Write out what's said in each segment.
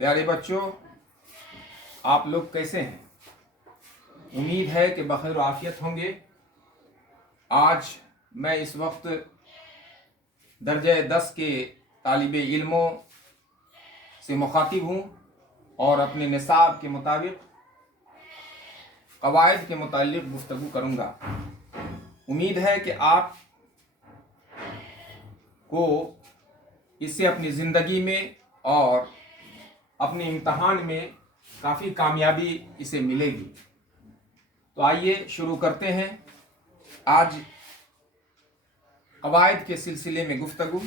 प्यारे बच्चों, आप लोग कैसे हैं? उम्मीद है कि बखैर आफियत होंगे। आज मैं इस वक्त दर्जे 10 के तालिबे इल्मों से मुखातिब हूँ और अपने निसाब के मुताबिक कवायद के मुतालिक गुफ्तगू करूँगा। उम्मीद है कि आप को इससे अपनी ज़िंदगी में और अपने इम्तहान में काफ़ी कामयाबी इसे मिलेगी। तो आइए शुरू करते हैं आज कवायद के सिलसिले में गुफ्तगू।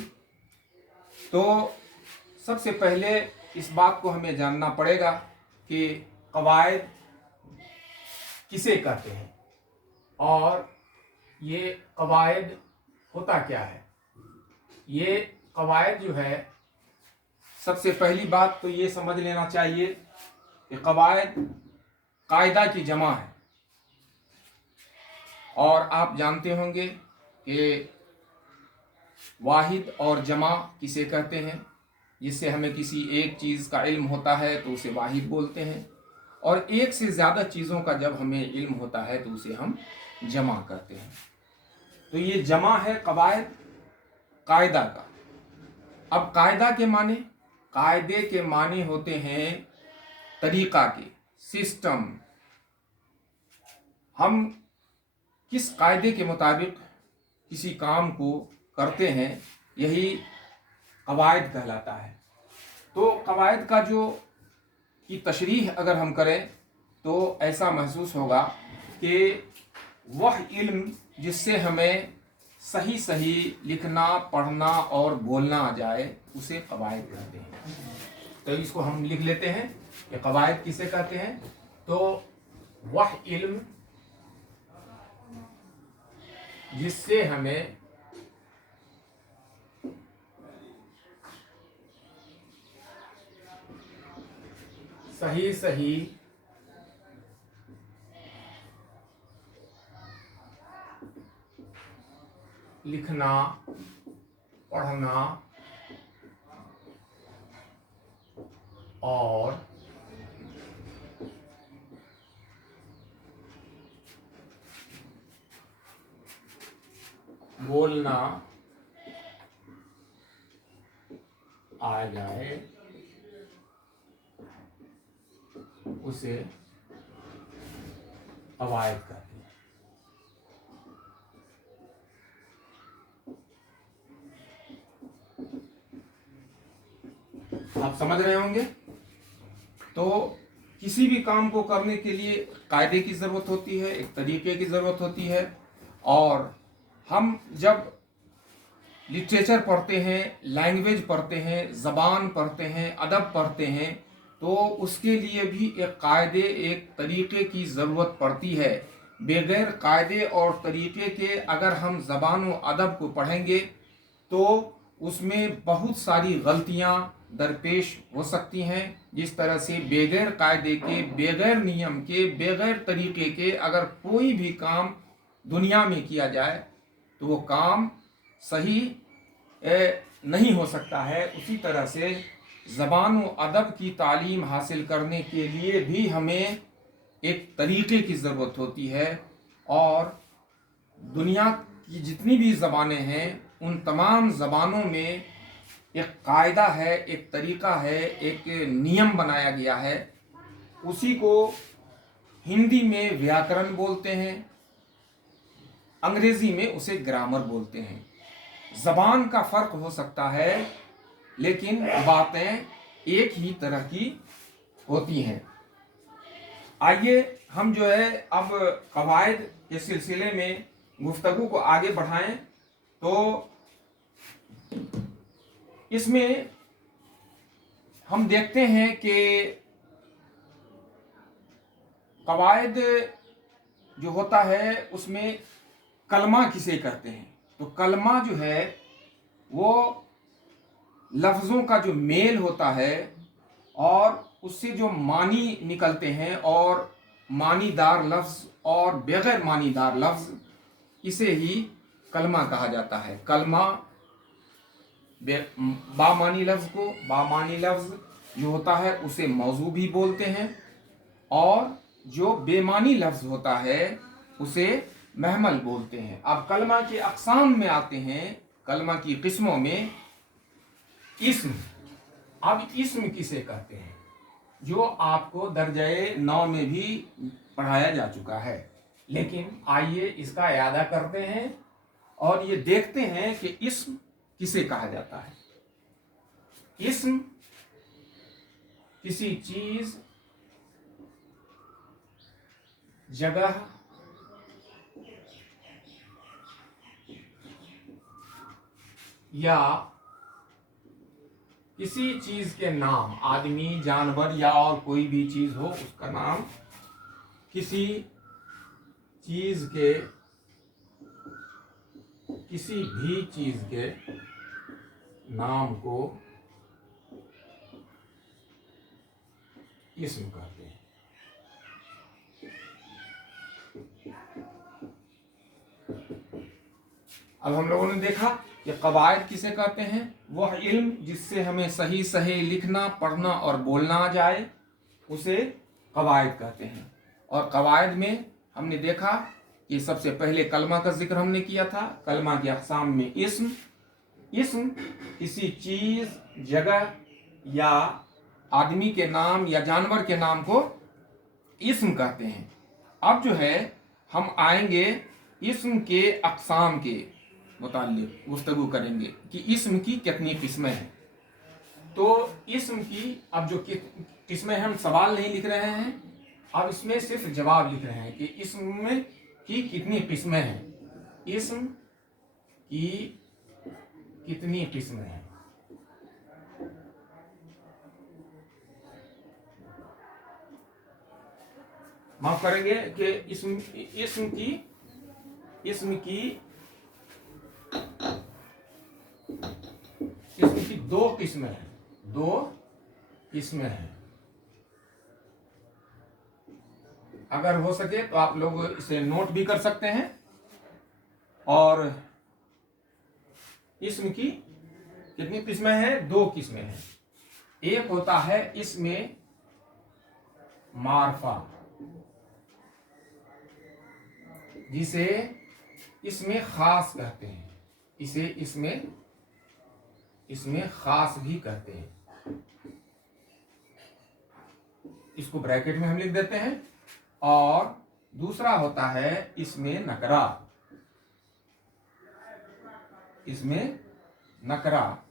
तो सबसे पहले इस बात को हमें जानना पड़ेगा कि कवायद किसे कहते हैं और ये कवायद होता क्या है। ये कवायद जो है, सबसे पहली बात तो ये समझ लेना चाहिए कि कवायद कायदा की जमा है। और आप जानते होंगे कि वाहिद और जमा किसे कहते हैं। जिससे हमें किसी एक चीज़ का इल्म होता है तो उसे वाहिद बोलते हैं, और एक से ज़्यादा चीज़ों का जब हमें इल्म होता है तो उसे हम जमा कहते हैं। तो ये जमा है कवायद कायदा का। अब कायदा के माने, कायदे के माने होते हैं तरीका के, सिस्टम। हम किस कायदे के मुताबिक किसी काम को करते हैं, यही कवायद कहलाता है। तो कवायद का जो की तशरीह अगर हम करें तो ऐसा महसूस होगा कि वह इल्म जिससे हमें सही सही लिखना, पढ़ना और बोलना आ जाए उसे कवायद कहते हैं। तो इसको हम लिख लेते हैं कि कवायद किसे कहते हैं। तो वह इल्म जिससे हमें सही सही लिखना, पढ़ना और बोलना आ जाए उसे कवायद कहते हैं। आप समझ रहे होंगे। तो किसी भी काम को करने के लिए कायदे की ज़रूरत होती है, एक तरीके की ज़रूरत होती है। और हम जब लिटरेचर पढ़ते हैं, लैंग्वेज पढ़ते हैं, ज़बान पढ़ते हैं, अदब पढ़ते हैं, तो उसके लिए भी एक कायदे, एक तरीके की ज़रूरत पड़ती है। बगैर कायदे और तरीके के अगर हम ज़बान व अदब को पढ़ेंगे तो उसमें बहुत सारी गलतियां दरपेश हो सकती हैं। जिस तरह से बगैर कायदे के, बगैर नियम के, बगैर तरीके के अगर कोई भी काम दुनिया में किया जाए तो वो काम सही नहीं हो सकता है। उसी तरह से ज़बान व अदब की तालीम हासिल करने के लिए भी हमें एक तरीके की ज़रूरत होती है। और दुनिया की जितनी भी ज़बानें हैं उन तमाम ज़बानों में एक कायदा है, एक तरीका है, एक नियम बनाया गया है। उसी को हिंदी में व्याकरण बोलते हैं, अंग्रेज़ी में उसे ग्रामर बोलते हैं। ज़बान का फ़र्क हो सकता है लेकिन बातें एक ही तरह की होती हैं। आइए हम जो है अब कवायद के सिलसिले में गुफ्तगू को आगे बढ़ाएं। तो इसमें हम देखते हैं कि कवायद जो होता है उसमें कलमा किसे कहते हैं। तो कलमा जो है वो लफ्ज़ों का जो मेल होता है और उससे जो मानी निकलते हैं, और मानीदार लफ्ज़ और बगैर मानीदार लफ्ज़, इसे ही कलमा कहा जाता है। कलमा बामानी लफ्ज को, बामानी लफ्ज जो होता है उसे मौजू भी बोलते हैं, और जो बेमानी लफ्ज होता है उसे महमल बोलते हैं। अब कलमा की अक़साम में आते हैं, कलमा की किस्मों में इस्म। अब इस्म किसे कहते हैं, जो आपको दर्जे 9 में भी पढ़ाया जा चुका है, लेकिन आइए इसका इयादा करते हैं और ये देखते हैं कि इस्म किसे कहा जाता है। इस्म किसी चीज, जगह या किसी चीज के नाम, आदमी, जानवर या और कोई भी चीज हो उसका नाम, किसी चीज के, किसी भी चीज के नाम को इस्म कहते हैं। अब हम लोगों ने देखा कि कवायद किसे कहते हैं, वह इल्म जिससे हमें सही सही लिखना, पढ़ना और बोलना आ जाए उसे कवायद कहते हैं। और कवायद में हमने देखा कि सबसे पहले कलमा का जिक्र हमने किया था। कलमा की अक़साम में इस्म, इस्म किसी चीज, जगह या आदमी के नाम या जानवर के नाम को इस्म कहते हैं। अब जो है हम आएंगे इस्म के अक़साम के मुताल्लिक़ गुफ्तगू करेंगे कि इस्म की कितनी किस्में हैं। तो इस्म की अब जो किस्में, हम सवाल नहीं लिख रहे हैं, अब इसमें सिर्फ जवाब लिख रहे हैं कि इस्म में की कितनी किस्में हैं, इस्म की कितनी किस्में हैं। माफ करेंगे कि इस्म की दो किस्में हैं, दो किस्में हैं। अगर हो सके तो आप लोग इसे नोट भी कर सकते हैं। और इस्म की कितनी किस्में हैं, दो किस्में हैं। एक होता है इसमें मारफा, जिसे इसमें खास कहते हैं, इसे इसमें खास भी कहते हैं। इसको ब्रैकेट में हम लिख देते हैं। और दूसरा होता है इसमें नकरा, इसमें नकरा,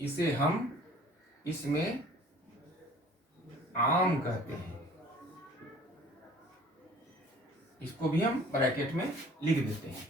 इसे हम इसमें आम कहते हैं। इसको भी हम ब्रैकेट में लिख देते हैं।